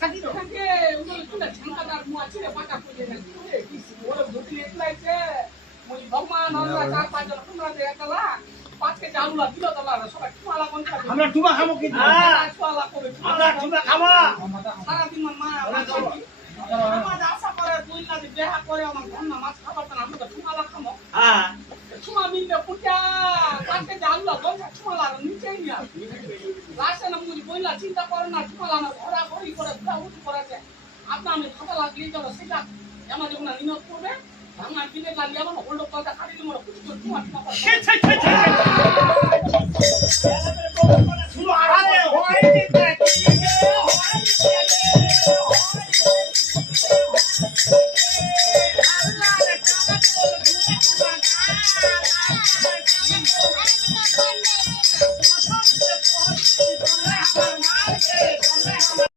থাকি তো থাকে ওই তো ঝাঙ্কাদার মুয়া ছেড়ে পাকা করে না কি ওরে ধুতি একলাইছে মই ভগবান আমরা চার পাঁচ জন তোমরা যে একলা পাঁচকে জালুলা দিল তোলা সবাই তোমালা কোন খাবে আমরা টুবা খাবো কি তোমালা করে আমরা টুবা খাবো সারা দিন মা আমার আশা করে দুই না দেহা করে আমার ঘর না মাছ খাবার না আমরা তোমালা খাবো হ্যাঁ তোমা মিলে পুটা পাঁচকে জালুলা কোন তোমালা নিচেই না লাস্টে না মুজি বইলা চিন্তা করে না তোমালা না ঘোরা ঘড়ি করে ঘোরা উঠি করেছে আপনার আমি খাতা লাগিয়ে যাবো সেটা আমার যখন নিয়োগ করবে আমার কিনে লাগিয়ে আমার হোল্ড কলটা কাটি দিব কিছু তো তোমার শুনো আরে হয়